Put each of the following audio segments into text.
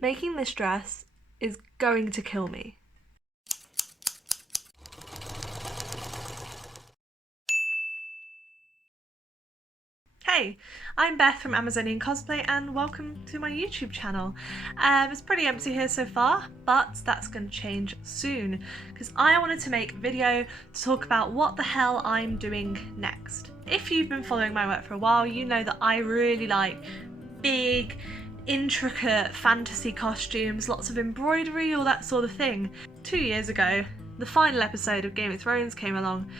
Making this dress is going to kill me. Hey, I'm Beth from Amazonian Cosplay and welcome to my YouTube channel. It's pretty empty here so far, but that's going to change soon because I wanted to make a video to talk about what the hell I'm doing next. If you've been following my work for a while, you know that I really like big, intricate fantasy costumes, lots of embroidery, all that sort of thing. 2 years ago, the final episode of Game of Thrones came along,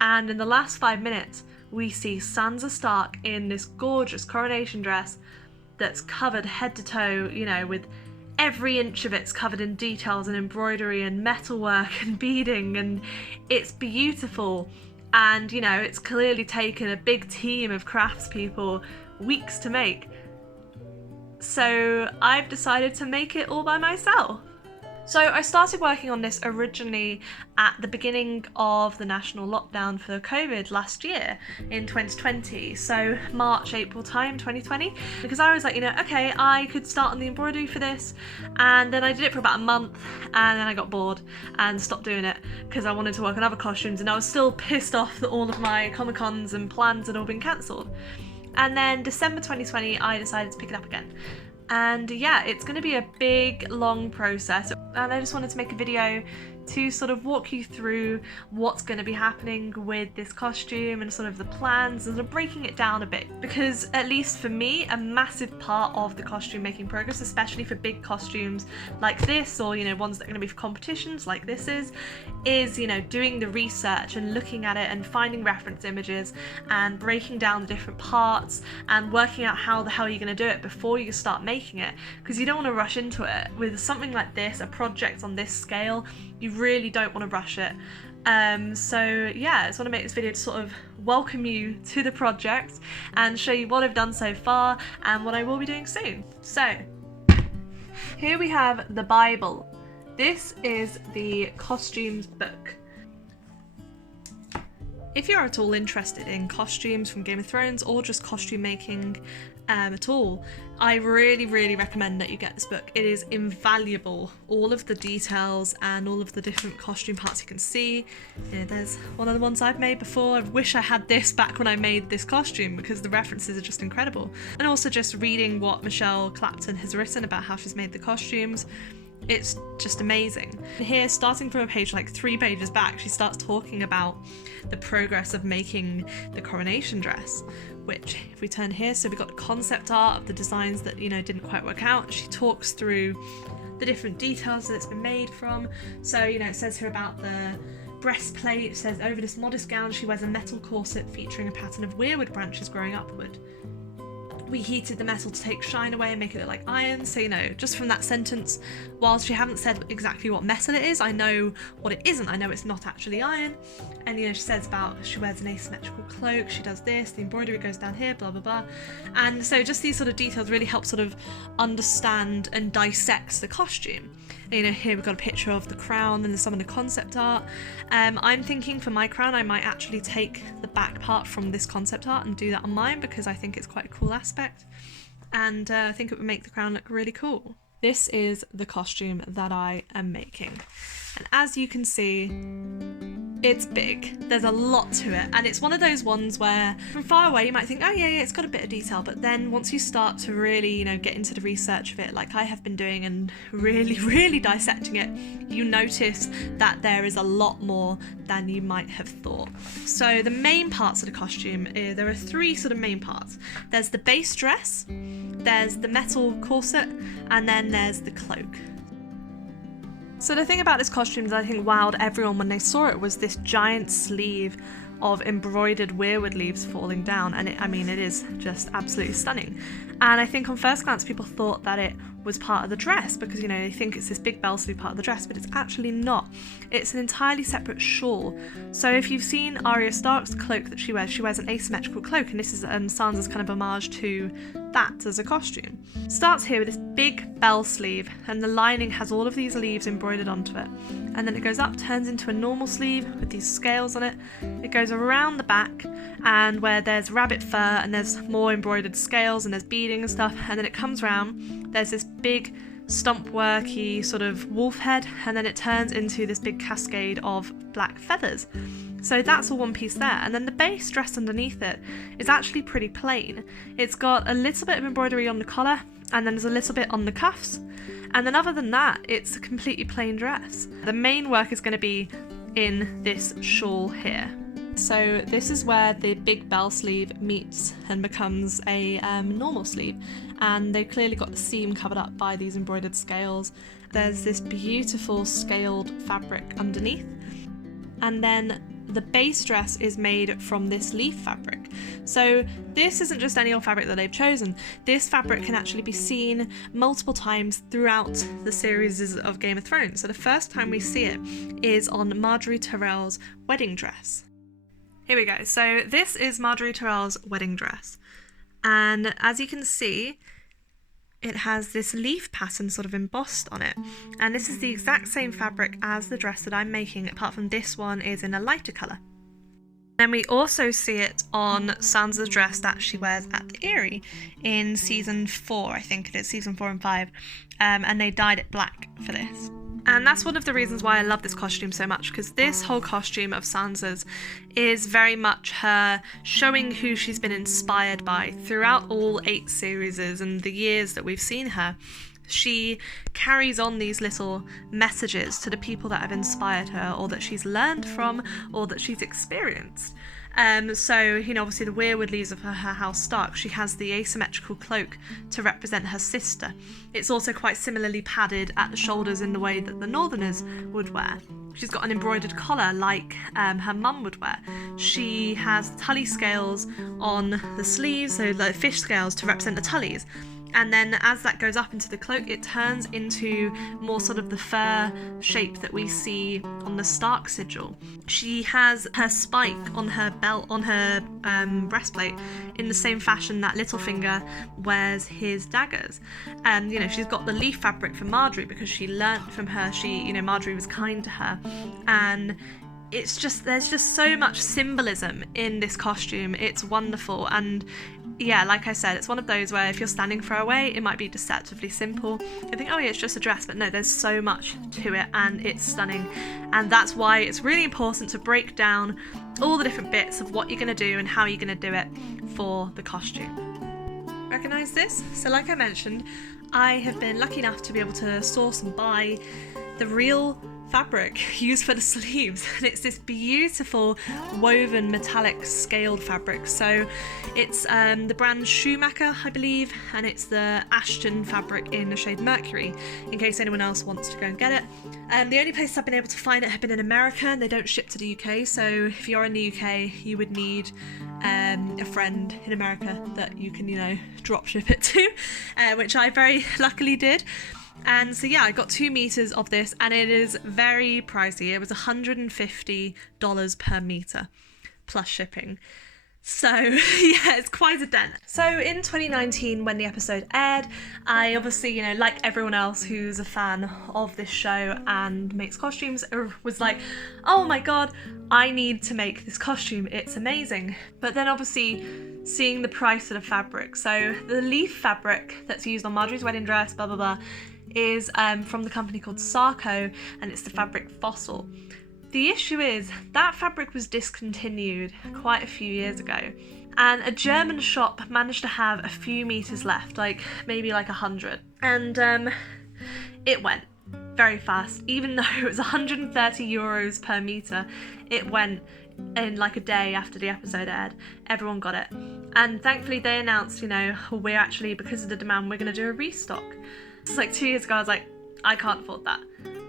and in the last 5 minutes, we see Sansa Stark in this gorgeous coronation dress that's covered head to toe, you know, with every inch of it's covered in details and embroidery and metalwork and beading, and it's beautiful. And, you know, it's clearly taken a big team of craftspeople weeks to make. So I've decided to make it all by myself. So I started working on this originally at the beginning of the national lockdown for COVID last year in 2020, so March, April time 2020, because I was like, you know, okay, I could start on the embroidery for this, and then I did it for about a month, and then I got bored and stopped doing it because I wanted to work on other costumes, and I was still pissed off that all of my Comic-Cons and plans had all been cancelled. And then December 2020, I decided to pick it up again. And yeah, it's going to be a big, long process, and I just wanted to make a video to sort of walk you through what's going to be happening with this costume and sort of the plans and sort of breaking it down a bit, because at least for me, a massive part of the costume making progress, especially for big costumes like this, or, you know, ones that are going to be for competitions like this is, you know, doing the research and looking at it and finding reference images and breaking down the different parts and working out how the hell you're going to do it before you start making it, because you don't want to rush into it. With something like this, a project on this scale, you really don't want to rush it. So yeah, I just want to make this video to sort of welcome you to the project and show you what I've done so far and what I will be doing soon. So here we have the Bible. This is the costumes book. If you're at all interested in costumes from Game of Thrones or just costume making at all, I really recommend that you get this book. It is invaluable. All of the details and all of the different costume parts you can see. You know, there's one of the ones I've made before. I wish I had this back when I made this costume because the references are just incredible. And also just reading what Michelle Clapton has written about how she's made the costumes. It's just amazing. Here, starting from a page like 3 pages back, she starts talking about the progress of making the coronation dress, which if we turn here, so we've got the concept art of the designs that, you know, didn't quite work out. She talks through the different details that it's been made from. So, you know, it says here about the breastplate. It says over this modest gown she wears a metal corset featuring a pattern of weirwood branches growing upward. We heated the metal to take shine away and make it look like iron. So, you know, just from that sentence, whilst she haven't said exactly what metal it is, I know what it isn't. I know it's not actually iron. And, you know, she says about she wears an asymmetrical cloak, she does this, the embroidery goes down here, blah, blah, blah. And so just these sort of details really help sort of understand and dissect the costume. You know, here we've got a picture of the crown and some of the concept art. I'm thinking for my crown, I might actually take the back part from this concept art and do that on mine because I think it's quite a cool aspect. And I think it would make the crown look really cool. This is the costume that I am making. And as you can see, it's big. There's a lot to it, and it's one of those ones where from far away you might think, oh yeah, it's got a bit of detail, but then once you start to really, you know, get into the research of it, like I have been doing, and really dissecting it, you notice that there is a lot more than you might have thought. So the main parts of the costume, there are 3 sort of main parts. There's the base dress, there's the metal corset, and then there's the cloak. So the thing about this costume that I think wowed everyone when they saw it was this giant sleeve of embroidered weirwood leaves falling down, and it is just absolutely stunning. And I think on first glance people thought that it was part of the dress because, you know, they think it's this big bell sleeve part of the dress, but it's actually not. It's an entirely separate shawl. So if you've seen Arya Stark's cloak that she wears an asymmetrical cloak, and this is Sansa's kind of homage to that as a costume. Starts here with this big bell sleeve, and the lining has all of these leaves embroidered onto it. And then it goes up, turns into a normal sleeve with these scales on it. It goes around the back, and where there's rabbit fur and there's more embroidered scales and there's beading and stuff, and then it comes round, there's this big stump worky sort of wolf head, and then it turns into this big cascade of black feathers. So that's all one piece there, and then the base dress underneath it is actually pretty plain. It's got a little bit of embroidery on the collar, and then there's a little bit on the cuffs, and then other than that it's a completely plain dress. The main work is going to be in this shawl here. So this is where the big bell sleeve meets and becomes a normal sleeve, and they've clearly got the seam covered up by these embroidered scales. There's this beautiful scaled fabric underneath, and then the base dress is made from this leaf fabric. So this isn't just any old fabric that they've chosen. This fabric can actually be seen multiple times throughout the series of Game of Thrones. So the first time we see it is on Marjorie Tyrell's wedding dress. Here we go. So this is Marjorie Tyrell's wedding dress. And as you can see, it has this leaf pattern sort of embossed on it. And this is the exact same fabric as the dress that I'm making, apart from this one is in a lighter colour. Then we also see it on Sansa's dress that she wears at the Eyrie in season 4, I think it is, season 4 and 5. And they dyed it black for this. And that's one of the reasons why I love this costume so much, because this whole costume of Sansa's is very much her showing who she's been inspired by throughout all 8 series and the years that we've seen her. She carries on these little messages to the people that have inspired her, or that she's learned from, or that she's experienced. So, you know, obviously the weirwood leaves of her house Stark, she has the asymmetrical cloak to represent her sister. It's also quite similarly padded at the shoulders in the way that the Northerners would wear. She's got an embroidered collar like her mum would wear. She has Tully scales on the sleeves, so like fish scales to represent the Tullys. And then as that goes up into the cloak, it turns into more sort of the fur shape that we see on the Stark sigil. She has her spike on her belt, on her breastplate, in the same fashion that Littlefinger wears his daggers. And, you know, she's got the leaf fabric from Marjorie because she learnt from her. Marjorie was kind to her. And it's just, there's just so much symbolism in this costume. It's wonderful. And yeah, like I said, it's one of those where if you're standing far away, it might be deceptively simple. I think, oh yeah, it's just a dress, but no, there's so much to it and it's stunning. And that's why it's really important to break down all the different bits of what you're going to do and how you're going to do it for the costume. Recognise this? So like I mentioned, I have been lucky enough to be able to source and buy the real fabric used for the sleeves, and it's this beautiful woven metallic scaled fabric. So it's the brand Schumacher, I believe, and it's the Ashton fabric in the shade Mercury, in case anyone else wants to go and get it. The only place I've been able to find it have been in America, and they don't ship to the UK, so if you're in the UK you would need a friend in America that you can, you know, drop ship it to, which I very luckily did. And so yeah, I got 2 meters of this, and it is very pricey. It was $150 per meter plus shipping. So yeah, it's quite a dent. So in 2019, when the episode aired, I obviously, you know, like everyone else who's a fan of this show and makes costumes, was like, oh my god, I need to make this costume, it's amazing. But then obviously seeing the price of the fabric, so the leaf fabric that's used on Marjorie's wedding dress, blah blah blah, is from the company called Sarco, and it's the fabric Fossil. The issue is that fabric was discontinued quite a few years ago, and a German shop managed to have a few meters left, like maybe like 100, and it went very fast. Even though it was 130 euros per meter, it went in like a day after the episode aired. Everyone got it, and thankfully they announced, you know, we're actually, because of the demand, we're going to do a restock. It's like 2 years ago, I was like, I can't afford that.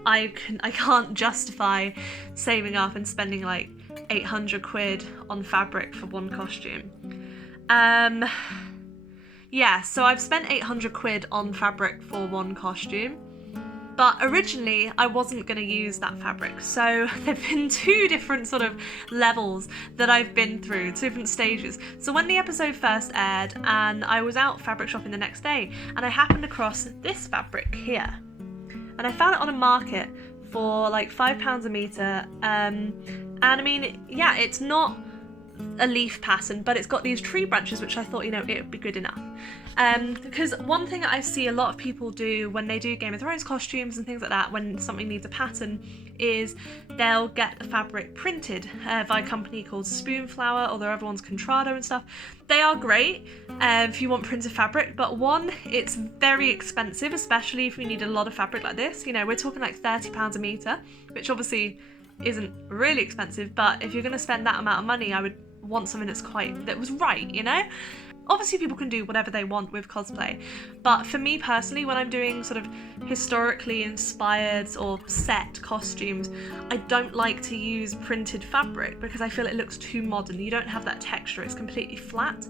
I can't justify saving up and spending like 800 quid on fabric for one costume. Yeah, so I've spent 800 quid on fabric for one costume, but originally I wasn't going to use that fabric. So there've been 2 different sort of levels that I've been through, 2 different stages. So when the episode first aired, and I was out fabric shopping the next day, and I happened across this fabric here. And I found it on a market for like £5 a metre, and I mean, yeah, it's not a leaf pattern, but it's got these tree branches, which I thought, you know, it would be good enough. Because one thing that I see a lot of people do when they do Game of Thrones costumes and things like that, when something needs a pattern, is they'll get the fabric printed by a company called Spoonflower, or their other one's Contrado and stuff. They are great if you want printed fabric, but one, it's very expensive, especially if you need a lot of fabric like this. You know, we're talking like £30 a metre, which obviously isn't really expensive, but if you're going to spend that amount of money, I would want something that was right, you know? Obviously people can do whatever they want with cosplay, but for me personally, when I'm doing sort of historically inspired or set costumes, I don't like to use printed fabric because I feel it looks too modern. You don't have that texture, it's completely flat,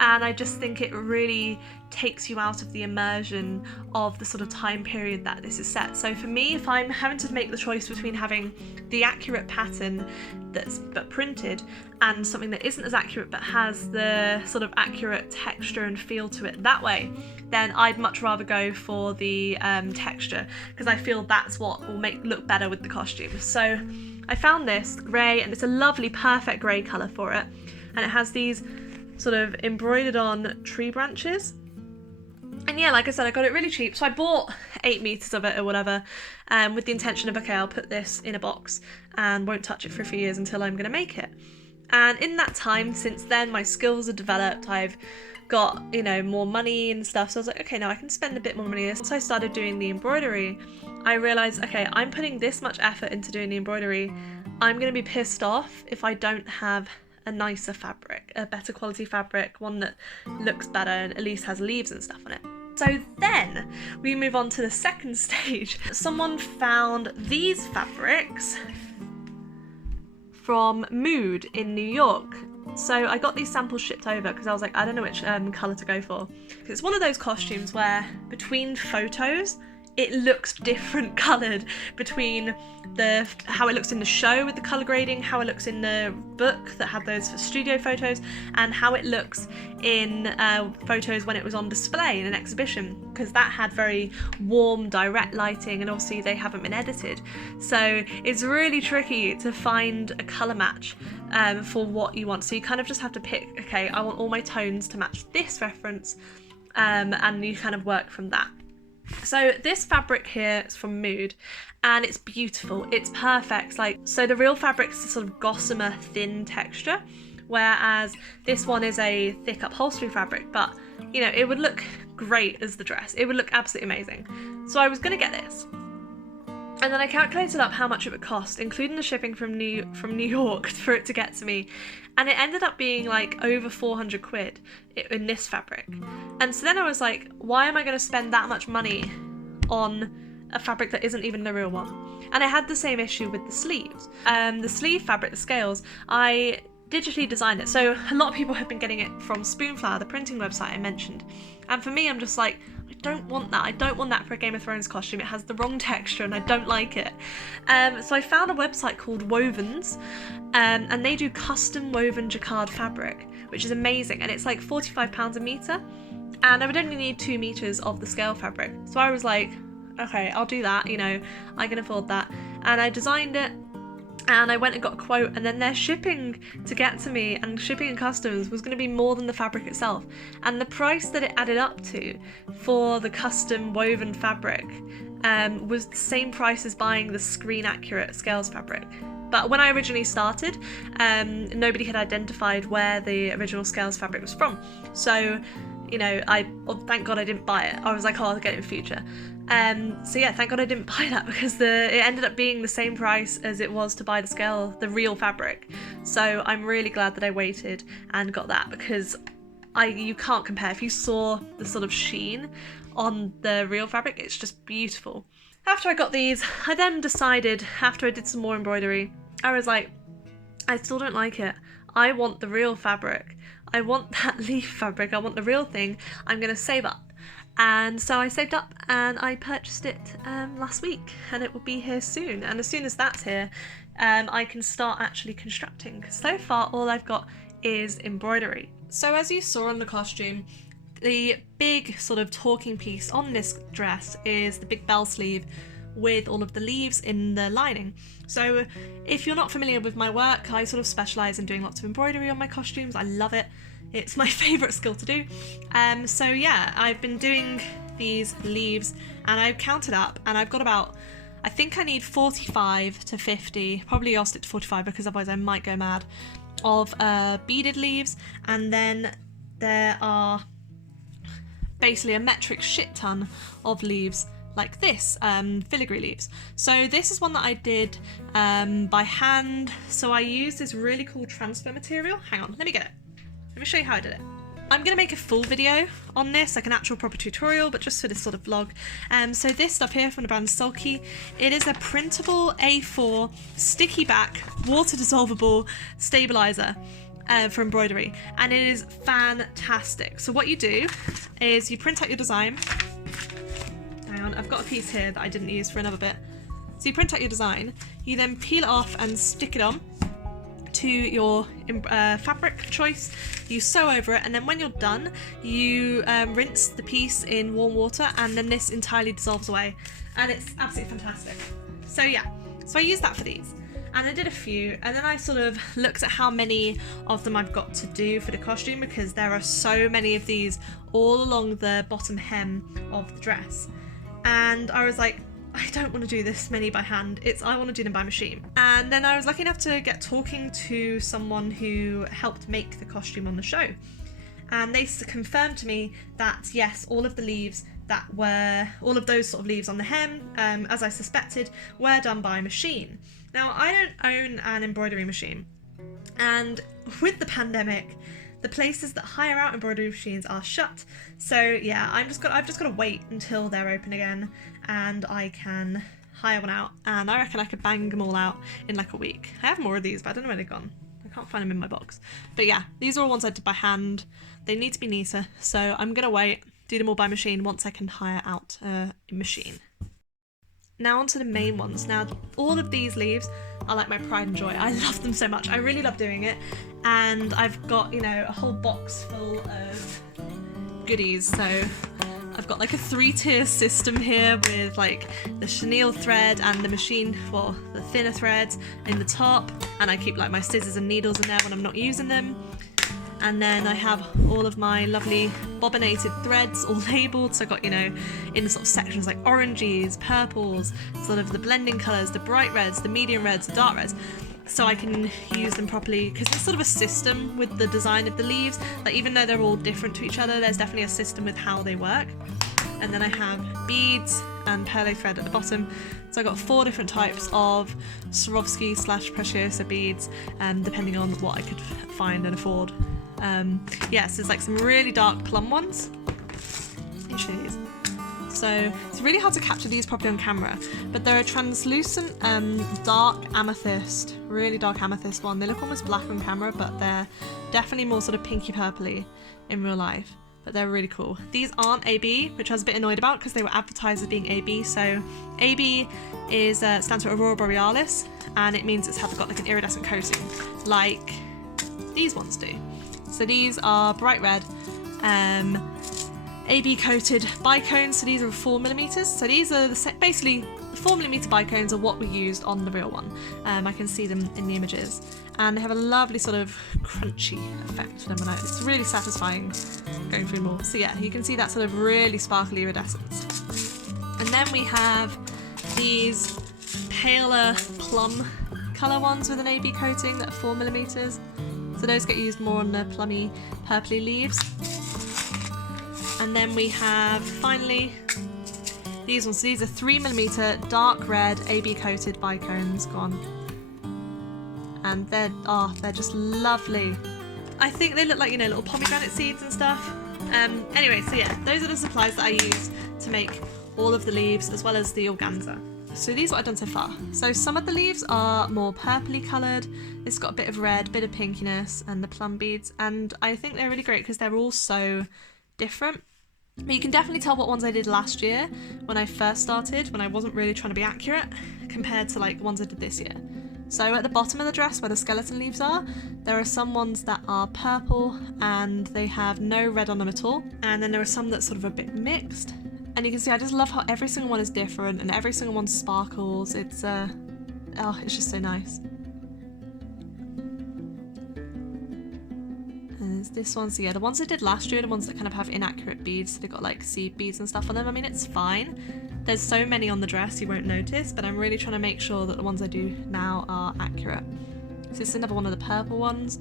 and I just think it really takes you out of the immersion of the sort of time period that this is set. So for me, if I'm having to make the choice between having the accurate pattern but printed and something that isn't as accurate but has the sort of accurate texture and feel to it that way, then I'd much rather go for the texture, because I feel that's what will look better with the costume. So I found this grey, and it's a lovely perfect grey colour for it, and it has these sort of embroidered on tree branches. And yeah, like I said, I got it really cheap, so I bought 8 meters of it or whatever, with the intention of, okay, I'll put this in a box and won't touch it for a few years until I'm going to make it. And in that time, since then, my skills have developed, I've got, you know, more money and stuff, so I was like, okay, now I can spend a bit more money. Once I started doing the embroidery, I realised, okay, I'm putting this much effort into doing the embroidery, I'm going to be pissed off if I don't have a nicer fabric, a better quality fabric, one that looks better and at least has leaves and stuff on it. So then we move on to the second stage. Someone found these fabrics from Mood in New York. So I got these samples shipped over because I was like, I don't know which colour to go for. It's one of those costumes where between photos it looks different coloured, between how it looks in the show with the colour grading, how it looks in the book that had those studio photos, and how it looks in photos when it was on display in an exhibition, because that had very warm, direct lighting, and obviously they haven't been edited. So it's really tricky to find a colour match for what you want. So you kind of just have to pick, okay, I want all my tones to match this reference, and you kind of work from that. So this fabric here is from Mood, and it's beautiful, it's perfect. So the real fabric's a sort of gossamer thin texture, whereas this one is a thick upholstery fabric, but you know, it would look great as the dress, it would look absolutely amazing. So I was gonna get this, and then I calculated up how much it would cost, including the shipping from New York, for it to get to me, and it ended up being like over 400 quid in this fabric. And so then I was like, why am I going to spend that much money on a fabric that isn't even the real one? And I had the same issue with the sleeves. The sleeve fabric, the scales, I digitally designed it. So a lot of people have been getting it from Spoonflower, the printing website I mentioned. And for me, I'm just like, I don't want that. I don't want that for a Game of Thrones costume. It has the wrong texture and I don't like it. So I found a website called Wovens, and they do custom woven jacquard fabric, which is amazing. And it's like £45 a metre. And I would only need 2 meters of the scale fabric. So I was like, okay, I'll do that, you know, I can afford that. And I designed it, and I went and got a quote, and then their shipping to get to me, and shipping and customs, was going to be more than the fabric itself. And the price that it added up to for the custom woven fabric was the same price as buying the screen accurate scales fabric. But when I originally started, nobody had identified where the original scales fabric was from. So, you know, thank God I didn't buy it. I was like, oh, I'll get it in future. So yeah, thank God I didn't buy that, because it ended up being the same price as it was to buy the real fabric. So I'm really glad that I waited and got that, because you can't compare. If you saw the sort of sheen on the real fabric, it's just beautiful. After I got these, I then decided, after I did some more embroidery, I was like, I still don't like it. I want the real fabric. I want that leaf fabric. I want the real thing. I'm going to save up. And so I saved up and I purchased it last week, and it will be here soon. And as soon as that's here, I can start actually constructing, because so far all I've got is embroidery. So as you saw on the costume, the big sort of talking piece on this dress is the big bell sleeve with all of the leaves in the lining. So if you're not familiar with my work, I sort of specialise in doing lots of embroidery on my costumes. I love it. It's my favourite skill to do. So yeah, I've been doing these leaves and I've counted up and I've got about, I think I need 45 to 50, probably I'll stick to 45 because otherwise I might go mad, of beaded leaves, and then there are basically a metric shit ton of leaves like this, filigree leaves. So this is one that I did by hand. So I used this really cool transfer material. Hang on, let me get it. Let me show you how I did it. I'm going to make a full video on this, like an actual proper tutorial, but just for this sort of vlog. So this stuff here from the brand Sulky, it is a printable A4 sticky back water dissolvable stabilizer for embroidery, and it is fantastic. So what you do is you print out your design. Hang on, I've got a piece here that I didn't use for another bit. So you print out your design, you then peel it off and stick it on to your fabric choice, you sew over it, and then when you're done you rinse the piece in warm water, and then this entirely dissolves away, and it's absolutely fantastic. So yeah, so I used that for these, and I did a few, and then I sort of looked at how many of them I've got to do for the costume, because there are so many of these all along the bottom hem of the dress, and I was like, I don't want to do this many by hand, I want to do them by machine. And then I was lucky enough to get talking to someone who helped make the costume on the show. And they confirmed to me that yes, all of the leaves that were, all of those sort of leaves on the hem, as I suspected, were done by machine. Now, I don't own an embroidery machine. And with the pandemic, the places that hire out embroidery machines are shut. So yeah, I've just got to wait until they're open again and I can hire one out, and I reckon I could bang them all out in like a week. I have more of these, but I don't know where they've gone. I can't find them in my box. But yeah, these are all ones I did by hand. They need to be neater, so I'm gonna wait, do them all by machine once I can hire out a machine. Now onto the main ones. Now all of these leaves are like my pride and joy. I love them so much. I really love doing it, and I've got, you know, a whole box full of goodies. So I've got like a 3-tier system here with like the chenille thread and the machine for the thinner threads in the top, and I keep like my scissors and needles in there when I'm not using them. And then I have all of my lovely bobbinated threads all labelled, so I got, you know, in sort of sections like oranges, purples, sort of the blending colours, the bright reds, the medium reds, the dark reds, so I can use them properly, because there's sort of a system with the design of the leaves, like even though they're all different to each other, there's definitely a system with how they work. And then I have beads and perle thread at the bottom. So I got 4 different types of Swarovski / Preciosa beads, depending on what I could find and afford. Yes, there's like some really dark plum ones. Let me show you these. So it's really hard to capture these properly on camera, but they're a translucent dark amethyst, really dark amethyst one. They look almost black on camera, but they're definitely more sort of pinky purpley in real life. But they're really cool. These aren't AB, which I was a bit annoyed about because they were advertised as being AB. So AB is stands for Aurora Borealis, and it means it's got like an iridescent coating, like these ones do. So these are bright red, AB coated bicones. So these are 4mm. So these are basically the 4mm bicones are what we used on the real one. I can see them in the images, and they have a lovely sort of crunchy effect to them, and it's really satisfying going through more. So yeah, you can see that sort of really sparkly iridescence. And then we have these paler plum colour ones with an AB coating that are 4mm. So those get used more on the plummy, purpley leaves. And then we have, finally, these ones. So these are 3mm dark red AB coated bicones. Go on. And they're just lovely. I think they look like, you know, little pomegranate seeds and stuff. Anyway, so yeah, those are the supplies that I use to make all of the leaves, as well as the organza. So these are what I've done so far. So some of the leaves are more purpley coloured. It's got a bit of red, bit of pinkiness, and the plum beads. And I think they're really great because they're all so different. But you can definitely tell what ones I did last year when I first started, when I wasn't really trying to be accurate, compared to like the ones I did this year. So at the bottom of the dress where the skeleton leaves are, there are some ones that are purple and they have no red on them at all. And then there are some that's sort of a bit mixed. And you can see I just love how every single one is different and every single one sparkles. It's just so nice. And there's this one. So yeah, the ones I did last year are the ones that kind of have inaccurate beads. So they've got like seed beads and stuff on them. I mean, it's fine. There's so many on the dress you won't notice, but I'm really trying to make sure that the ones I do now are accurate. So this is another one of the purple ones.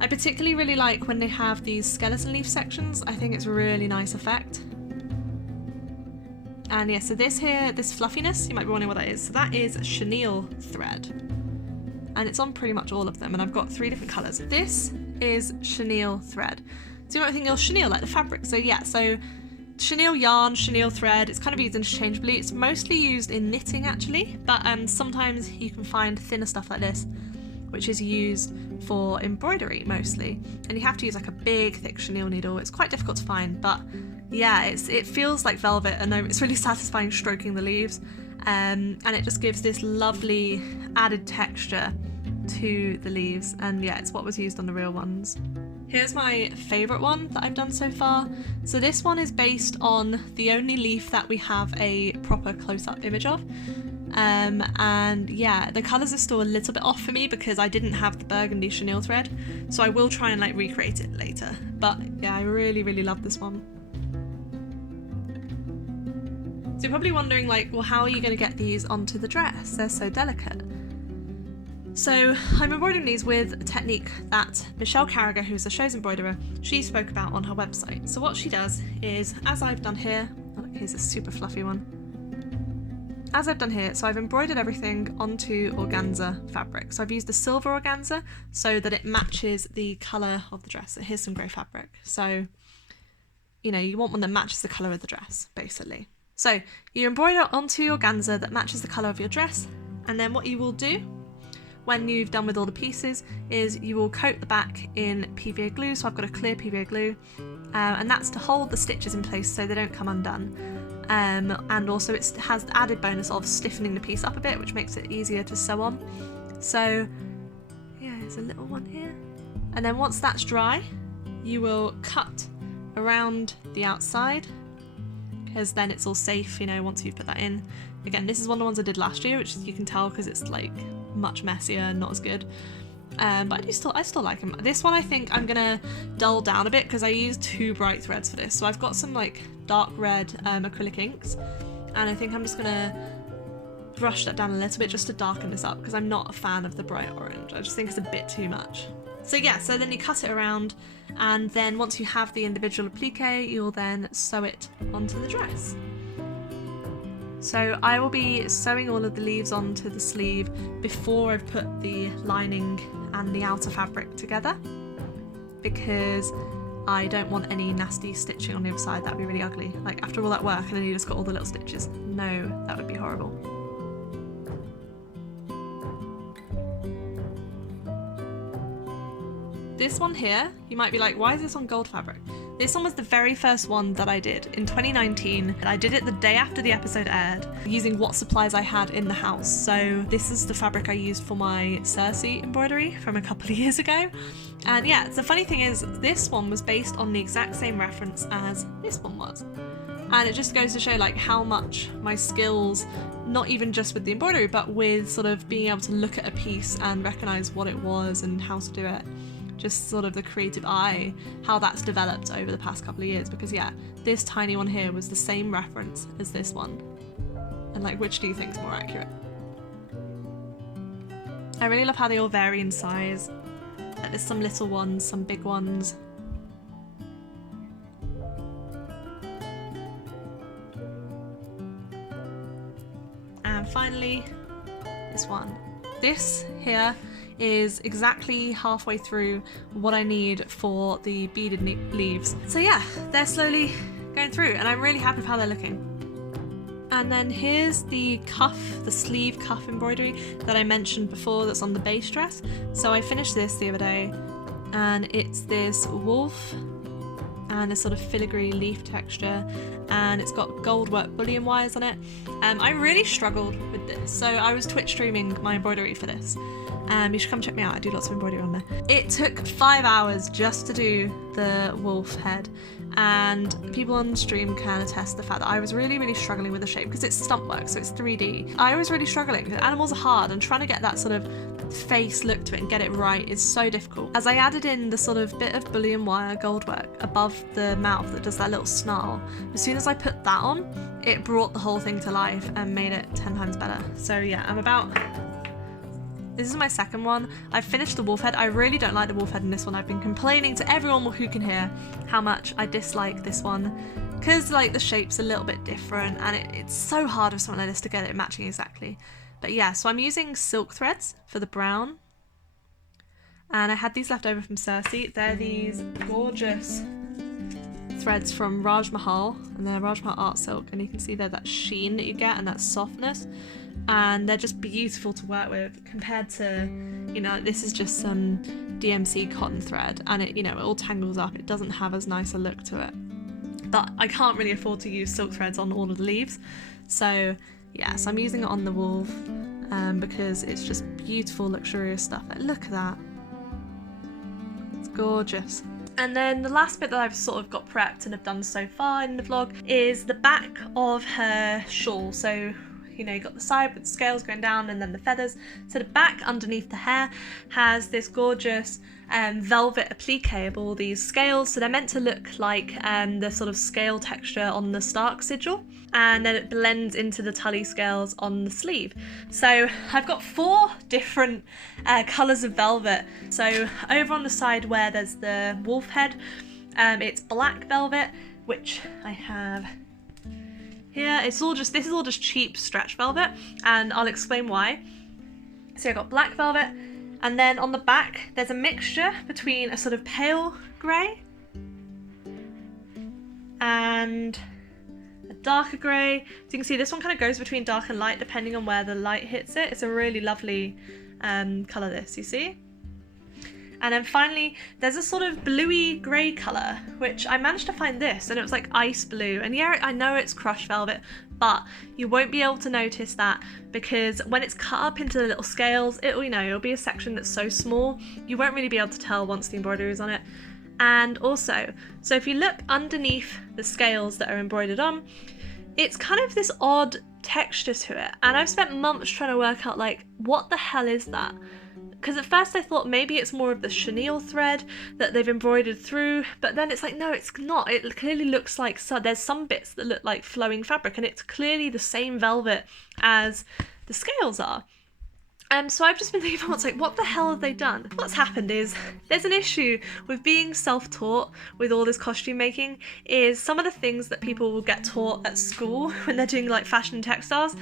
I particularly really like when they have these skeleton leaf sections. I think it's a really nice effect. And yeah, so this here, this fluffiness, you might be wondering what that is. So that is chenille thread. And it's on pretty much all of them, and I've got 3 different colours. This is chenille thread. So you might think, oh, chenille, like the fabric. So yeah, so chenille yarn, chenille thread, it's kind of used interchangeably. It's mostly used in knitting actually, but sometimes you can find thinner stuff like this, which is used for embroidery mostly. And you have to use like a big thick chenille needle. It's quite difficult to find, but yeah, it feels like velvet, and it's really satisfying stroking the leaves. And it just gives this lovely added texture to the leaves, and yeah, it's what was used on the real ones. Here's my favourite one that I've done so far. So this one is based on the only leaf that we have a proper close-up image of. And yeah, the colours are still a little bit off for me because I didn't have the burgundy chenille thread, so I will try and like recreate it later. But yeah, I really, really love this one. So you're probably wondering like, well, how are you going to get these onto the dress? They're so delicate. So I'm embroidering these with a technique that Michelle Carragher, who's the show's embroiderer, she spoke about on her website. So what she does is, as I've done here, oh look, here's a super fluffy one. As I've done here, so I've embroidered everything onto organza fabric. So I've used the silver organza so that it matches the colour of the dress. So here's some grey fabric. So, you know, you want one that matches the colour of the dress, basically. So you embroider onto your organza that matches the colour of your dress, and then what you will do when you've done with all the pieces is you will coat the back in PVA glue. So I've got a clear PVA glue, and that's to hold the stitches in place so they don't come undone. And also it has the added bonus of stiffening the piece up a bit, which makes it easier to sew on. So yeah, there's a little one here. And then once that's dry, you will cut around the outside, because then it's all safe, you know, once you've put that in. Again, this is one of the ones I did last year, which you can tell because it's like much messier and not as good. But I still like them. This one I think I'm gonna dull down a bit because I used 2 bright threads for this. So I've got some like dark red acrylic inks, and I think I'm just gonna brush that down a little bit just to darken this up because I'm not a fan of the bright orange. I just think it's a bit too much. So yeah, so then you cut it around, and then once you have the individual applique, you'll then sew it onto the dress. So I will be sewing all of the leaves onto the sleeve before I've put the lining and the outer fabric together, because I don't want any nasty stitching on the other side. That would be really ugly. Like after all that work and then you just got all the little stitches. No, that would be horrible. This one here, you might be like, why is this on gold fabric? This one was the very first one that I did in 2019. I did it the day after the episode aired, using what supplies I had in the house. So this is the fabric I used for my Cersei embroidery from a couple of years ago. And yeah, the funny thing is, this one was based on the exact same reference as this one was. And it just goes to show like how much my skills, not even just with the embroidery, but with sort of being able to look at a piece and recognize what it was and how to do it. Just sort of the creative eye, how that's developed over the past couple of years, because yeah, this tiny one here was the same reference as this one. And like, which do you think is more accurate? I really love how they all vary in size. Like there's some little ones, some big ones. And finally, this one. This here is exactly halfway through what I need for the beaded leaves. So yeah, they're slowly going through and I'm really happy with how they're looking. And then here's the cuff, the sleeve cuff embroidery that I mentioned before that's on the base dress. So I finished this the other day and it's this wolf and a sort of filigree leaf texture, and it's got gold work bullion wires on it. I really struggled with this, so I was Twitch streaming my embroidery for this. You should come check me out, I do lots of embroidery on there. It took 5 hours just to do the wolf head, and people on stream can attest the fact that I was really struggling with the shape because it's stump work, so it's 3D. I was really struggling because animals are hard, and trying to get that sort of face look to it and get it right is so difficult. As I added in the sort of bit of bullion wire gold work above the mouth that does that little snarl, as soon as I put that on, it brought the whole thing to life and made it 10 times better. So yeah, this is my second one. I've finished the wolf head. I really don't like the wolf head in this one. I've been complaining to everyone who can hear how much I dislike this one because like the shape's a little bit different, and it's so hard with something like this to get it matching exactly. But yeah, so I'm using silk threads for the brown, and I had these left over from Cersei. They're these gorgeous threads from Raj Mahal, and they're Raj Mahal art silk, and you can see there that sheen that you get and that softness, and they're just beautiful to work with compared to, you know, this is just some DMC cotton thread, and it, you know, it all tangles up. It doesn't have as nice a look to it, but I can't really afford to use silk threads on all of the leaves, so yeah, so I'm using it on the wolf because it's just beautiful, luxurious stuff. Look at that. It's gorgeous. And then the last bit that I've sort of got prepped and have done so far in the vlog is the back of her shawl. So, you know, you got the side with the scales going down and then the feathers. So the back underneath the hair has this gorgeous velvet applique of all these scales. So they're meant to look like the sort of scale texture on the Stark sigil, and then it blends into the Tully scales on the sleeve. So I've got 4 different colours of velvet. So over on the side where there's the wolf head, it's black velvet, which I have here. This is all just cheap stretch velvet, and I'll explain why. So I've got black velvet, and then on the back there's a mixture between a sort of pale grey and a darker grey. So you can see this one kind of goes between dark and light depending on where the light hits it. It's a really lovely colour, this, you see? And then finally, there's a sort of bluey grey colour, which I managed to find this, and it was like ice blue. And yeah, I know it's crushed velvet, but you won't be able to notice that because when it's cut up into the little scales, it'll be a section that's so small, you won't really be able to tell once the embroidery is on it. And also, so if you look underneath the scales that are embroidered on, it's kind of this odd texture to it. And I've spent months trying to work out, like, what the hell is that? Because at first I thought maybe it's more of the chenille thread that they've embroidered through, but then it's like, no, it's not. It clearly looks like, there's some bits that look like flowing fabric, and it's clearly the same velvet as the scales are. So I've just been thinking about, like, what the hell have they done? What's happened is there's an issue with being self-taught with all this costume making, is some of the things that people will get taught at school when they're doing like fashion and textiles,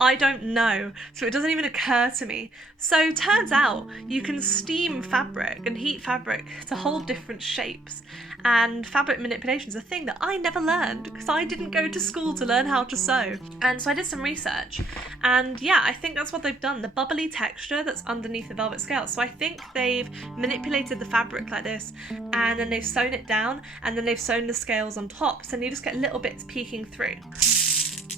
I don't know, so it doesn't even occur to me. So turns out you can steam fabric and heat fabric to hold different shapes, and fabric manipulation is a thing that I never learned because I didn't go to school to learn how to sew. And so I did some research, and yeah, I think that's what they've done, the bubbly texture that's underneath the velvet scales. So I think they've manipulated the fabric like this, and then they've sewn it down, and then they've sewn the scales on top, so you just get little bits peeking through.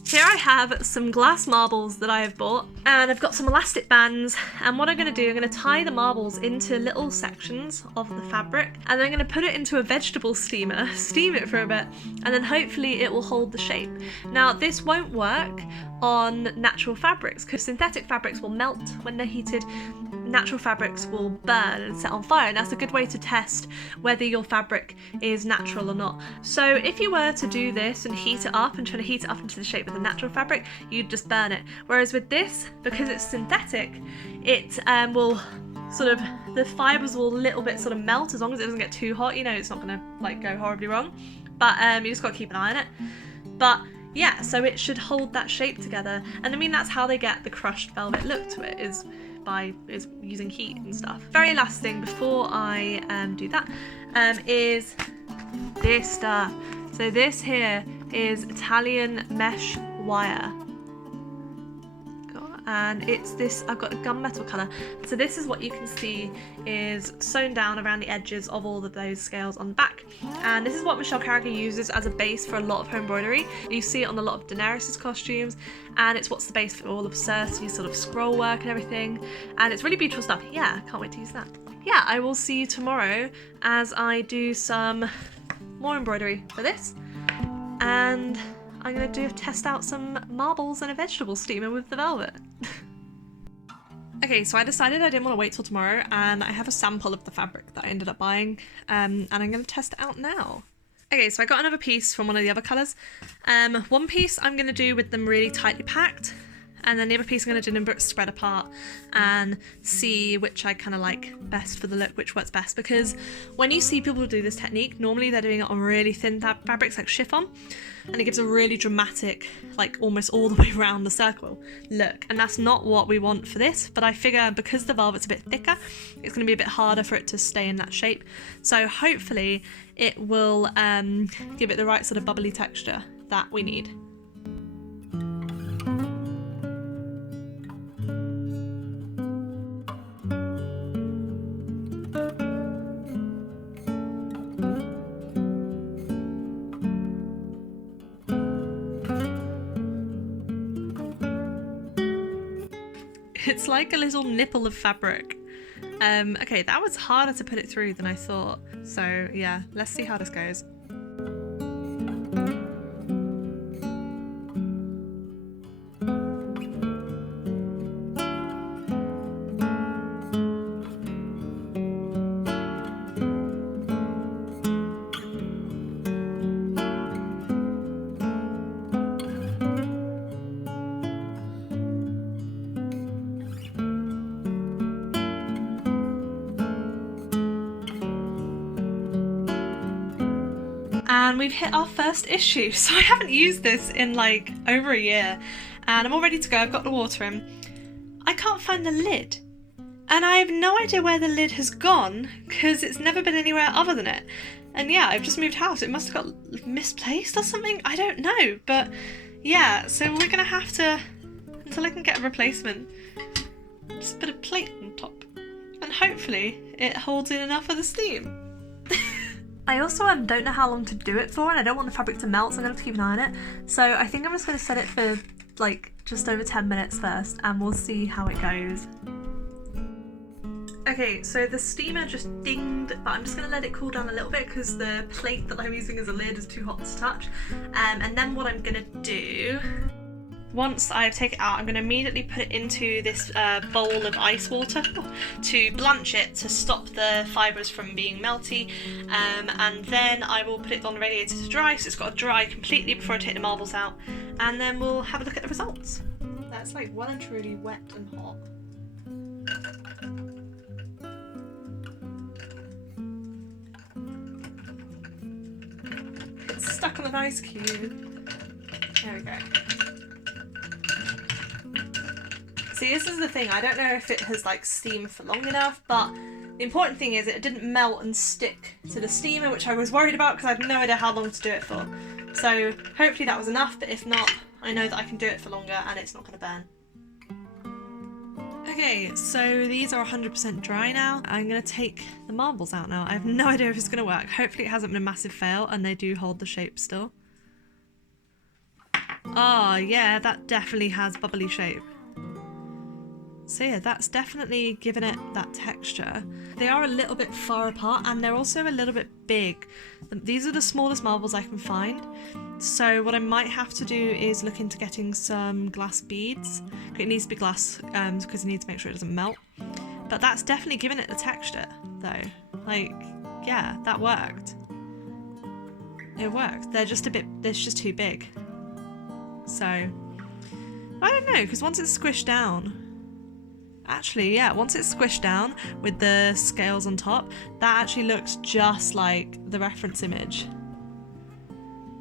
Here I have some glass marbles that I have bought, and I've got some elastic bands, and what I'm going to do, I'm going to tie the marbles into little sections of the fabric, and then I'm going to put it into a vegetable steamer, steam it for a bit, and then hopefully it will hold the shape. Now this won't work on natural fabrics because synthetic fabrics will melt when they're heated. Natural fabrics will burn and set on fire, and that's a good way to test whether your fabric is natural or not. So if you were to do this and heat it up and try to heat it up into the shape of the natural fabric, you'd just burn it. Whereas with this, because it's synthetic, it will sort of, the fibres will a little bit sort of melt as long as it doesn't get too hot. You know, it's not going to like go horribly wrong, but you just got to keep an eye on it. But yeah, so it should hold that shape together, and I mean that's how they get the crushed velvet look to it, is using heat and stuff. Very last thing before I do that is this stuff. So this here is Italian mesh wire, and it's this, I've got a gunmetal colour. So this is what you can see is sewn down around the edges of all of those scales on the back, and this is what Michelle Carriger uses as a base for a lot of her embroidery. You see it on a lot of Daenerys' costumes, and it's what's the base for all of Cersei's sort of scroll work and everything, and it's really beautiful stuff. Yeah, can't wait to use that. Yeah, I will see you tomorrow as I do some more embroidery for this, and I'm going to test out some marbles and a vegetable steamer with the velvet. Okay, so I decided I didn't want to wait till tomorrow, and I have a sample of the fabric that I ended up buying, and I'm going to test it out now. Okay, so I got another piece from one of the other colours. One piece I'm going to do with them really tightly packed, and then the other piece I'm going to do them spread apart and see which I kind of like best for the look, which works best. Because when you see people do this technique, normally they're doing it on really thin fabrics like chiffon, and it gives a really dramatic, like almost all the way around the circle look, and that's not what we want for this. But I figure because the velvet's a bit thicker, it's going to be a bit harder for it to stay in that shape, so hopefully it will give it the right sort of bubbly texture that we need. It's like a little nipple of fabric. Okay, that was harder to put it through than I thought. So yeah, let's see how this goes. And we've hit our first issue, so I haven't used this in like over a year, and I'm all ready to go. I've got the water in. I can't find the lid, and I have no idea where the lid has gone because it's never been anywhere other than it. And yeah, I've just moved house. It must have got misplaced or something. I don't know, but yeah, so we're gonna have to, until I can get a replacement, just put a plate on top, and hopefully it holds in enough of the steam. I also don't know how long to do it for, and I don't want the fabric to melt, so I'm going to have to keep an eye on it. So I think I'm just going to set it for like just over 10 minutes first, and we'll see how it goes. Okay, so the steamer just dinged, but I'm just going to let it cool down a little bit because the plate that I'm using as a lid is too hot to touch. And then what I'm going to do, once I take it out, I'm going to immediately put it into this bowl of ice water to blanch it to stop the fibres from being melty, and then I will put it on the radiator to dry, so it's got to dry completely before I take the marbles out, and then we'll have a look at the results. That's like well and truly wet and hot. It's stuck on an ice cube. There we go. See, this is the thing, I don't know if it has like steamed for long enough, but the important thing is it didn't melt and stick to the steamer, which I was worried about because I have no idea how long to do it for. So hopefully that was enough, but if not, I know that I can do it for longer and it's not going to burn. Okay, so these are 100% dry now. I'm going to take the marbles out now. I have no idea if it's going to work. Hopefully it hasn't been a massive fail and they do hold the shape still. Oh yeah, that definitely has bubbly shape. So yeah, that's definitely given it that texture. They are a little bit far apart and they're also a little bit big. These are the smallest marbles I can find. So what I might have to do is look into getting some glass beads. It needs to be glass because I need to make sure it doesn't melt. But that's definitely given it the texture though. Like, yeah, that worked. It worked. They're just just too big. So, I don't know, because once it's squished down, actually, yeah, once it's squished down with the scales on top, that actually looks just like the reference image.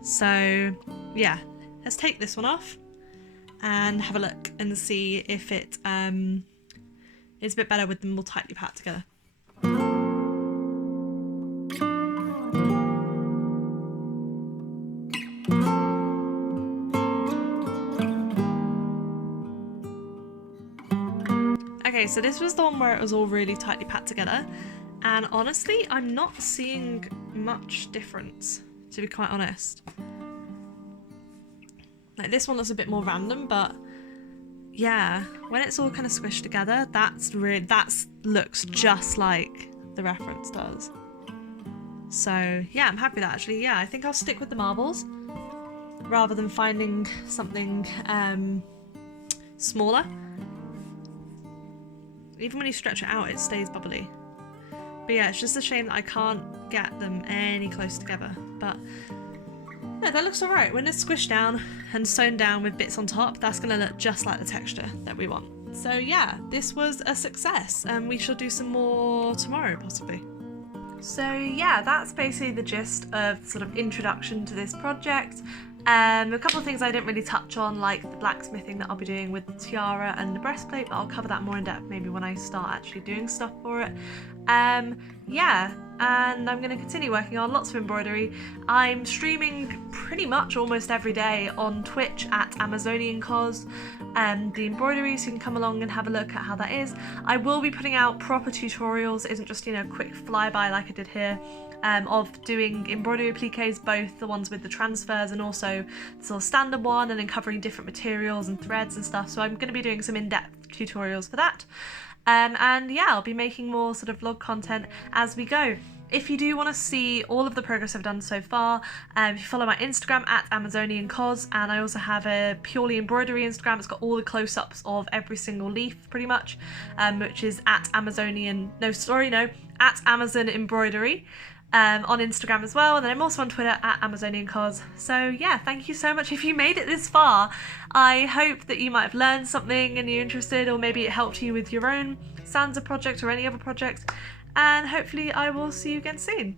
So, yeah, let's take this one off and have a look and see if it is a bit better with them all tightly packed together. Okay, so this was the one where it was all really tightly packed together, and honestly, I'm not seeing much difference, to be quite honest. Like, this one looks a bit more random, but yeah, when it's all kind of squished together, that looks just like the reference does. So yeah, I'm happy with that actually. Yeah, I think I'll stick with the marbles rather than finding something smaller. Even when you stretch it out, it stays bubbly. But yeah, it's just a shame that I can't get them any closer together. But no, that looks alright. When it's squished down and sewn down with bits on top, that's going to look just like the texture that we want. So yeah, this was a success, and we shall do some more tomorrow possibly. So yeah, that's basically the gist of sort of introduction to this project. A couple of things I didn't really touch on, like the blacksmithing that I'll be doing with the tiara and the breastplate, but I'll cover that more in depth maybe when I start actually doing stuff for it. Yeah, and I'm going to continue working on lots of embroidery. I'm streaming pretty much almost every day on Twitch at Amazonian Cos, the embroidery, so you can come along and have a look at how that is. I will be putting out proper tutorials. It isn't just, you know, quick flyby like I did here. Of doing embroidery appliques, both the ones with the transfers and also the sort of standard one, and then covering different materials and threads and stuff. So I'm going to be doing some in-depth tutorials for that. And yeah, I'll be making more sort of vlog content as we go. If you do want to see all of the progress I've done so far, if you follow my Instagram at Amazonian Cos, and I also have a purely embroidery Instagram. It's got all the close-ups of every single leaf pretty much, which is at Amazon Embroidery. On Instagram as well, and then I'm also on Twitter at Amazonian Cos. So yeah, thank you so much if you made it this far. I hope that you might have learned something and you're interested, or maybe it helped you with your own Sansa project or any other project, and hopefully I will see you again soon.